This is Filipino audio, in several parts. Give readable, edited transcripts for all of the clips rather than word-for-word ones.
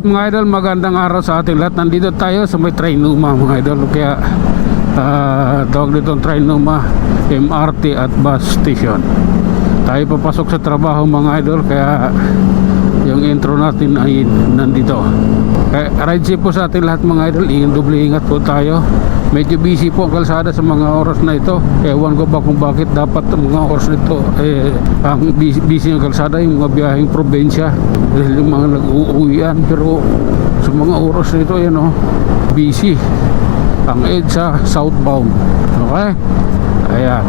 Alright mga idol, magandang araw sa ating lahat. Nandito tayo sa may Trinoma mga idol. Kaya tawag dito Trinoma MRT at bus station. Tayo papasok sa trabaho mga idol. Kaya yung intro natin ay nandito. Kaya ride safe po sa ating lahat mga idol. Doble ingat po tayo. Medyo busy po ang kalsada sa mga oras na ito. Ewan ko ba kung bakit dapat ang mga oras na ito ang busy ang kalsada, yung mga biyaheng probinsya dahil yung mga nag-uuwian. Pero sa mga oras na ito yan busy ang EDSA southbound. Okay, ayan,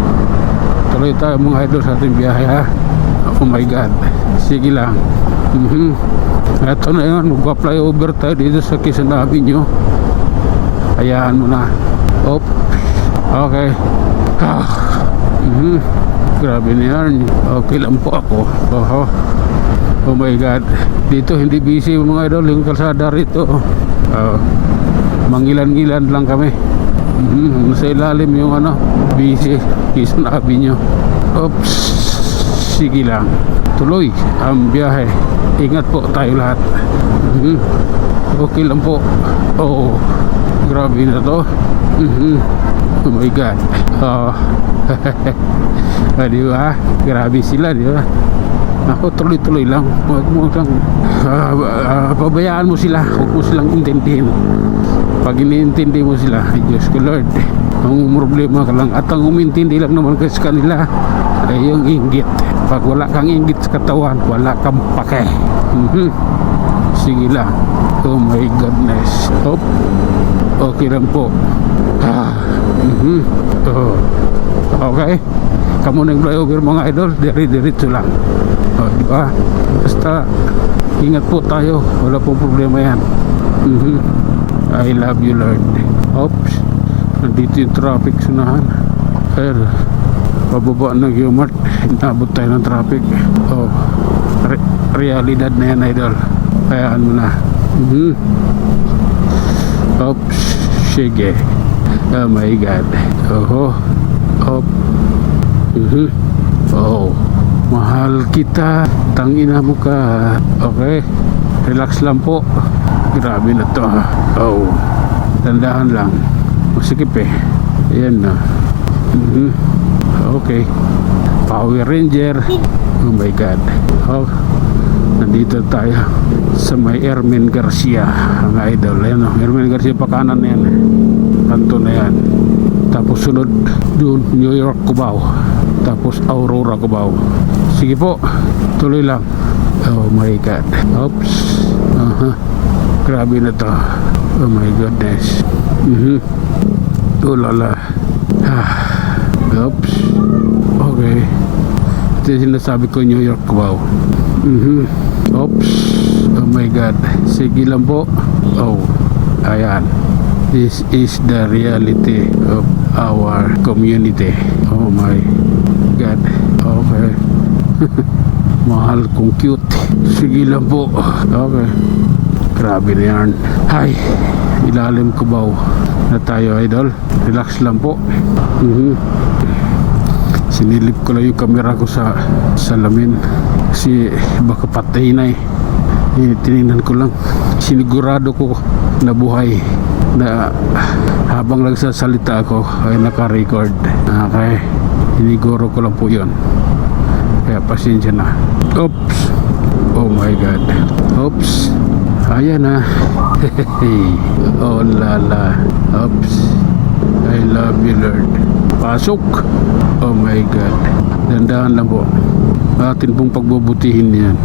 tuloy tayo mga idol sa ating biyahe ha. Oh my god, sige lang. Ito na yun, mag-apply over tayo dito sa Quezon Avenue. Hayaan mo na. Op. Okay. Grabe na yan. Okay lang po ako. Oh my god. Dito hindi busy mga idol. Yung kalsada rito mangilan-gilan lang kami. Sa ilalim yung busy Quezon Avenue. Oops. Sige lang. Tuloy ang biyahe. Ingat po tayo lahat. Okay lang po. Oo. Grabe na to. Oh my god. Diba? Grabe sila, diba? Ako tuloy-tuloy lang. Huwag mo lang pabayaan mo sila. Huwag mo silang intindihin. Pag iniintindi mo sila, ay Diyos ko Lord, ang problema ka lang. At ang umintindi lang naman kasi kanila ay yung inggit. Pag wala kang inggit sa katawan, wala kang pake. Sige lang. Oh my goodness. Hop. Okay lang po. Okay. Kamu nang flyover mga idol, diretso lang. Diba? Basta ingat po tayo. Wala pong problema yan. I love you Lord. Oops. Nandito yung traffic sunahan. Pero pababa ng Gilmart, inabot tayo ng traffic. Realidad na yan idol. Hayaan mo na. Oops. Sige. Oh my god. Op. Oh, mahal kita. Tangina mo ka. Okay, relax lang po. Grabe na to. Oh, tandahan lang. Masikip ayan na. Okay, Power Ranger. Oh my god. Nandito tayo sa may Ermen Garcia, ang idol. Ayan Ermen Garcia pa kanan na yan. Kanto na yan. Tapos sunod doon New York, Cubao. Tapos Aurora, Cubao. Sige po, tuloy lang. Oh my god. Oops. Grabe na to. Oh my goodness. Oh lala. Oops. Okay. Ito yung sinasabi ko, New York, Cubao. Oops. Oh my god. Sige lang po. Oh, ayan. This is the reality of our community. Oh my god. Okay. Mahal kong cute. Sige lang po. Okay. Grabe na yan. Hi. Ilalim Cubao na tayo idol. Relax lang po. Sinilip ko lang yung camera ko sa salamin kasi baka patay na tinignan ko lang. Sinigurado ko na buhay, na habang nagsasalita ako ay naka-record. Okay, siniguro ko lang po yun, kaya pasensya na. Oops. Oh my god. Oops. Ayan na. Oh lala. Oops. I love you Lord. Pasok. Oh my god. Dandahan lang po. Atin pong pagbubutihin yan.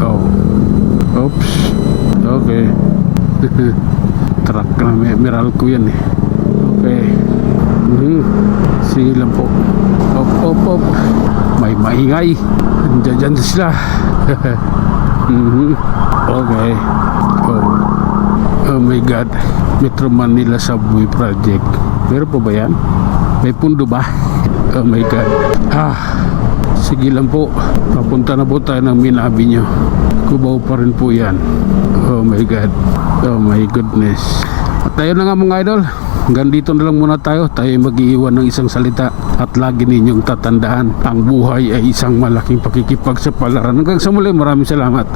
Oh. Oops. Okay. Truck na Meralco yan Okay. Sige lang po. Op. May maingay. Diyan sila. Okay. Oh my god. Metro Manila Subway Project. Pero po ba yan? May pundo ba? Oh my god. Sige lang po. Papunta na po tayo ng Main Avenue. Cubao pa rin po yan. Oh my god. Oh my goodness. At tayo na nga mga idol. Hanggang dito na lang muna tayo. Tayo mag-iiwan ng isang salita. At lagi ninyong tatandaan, ang buhay ay isang malaking pakikipagsapalaran. Hanggang sa muli, maraming salamat.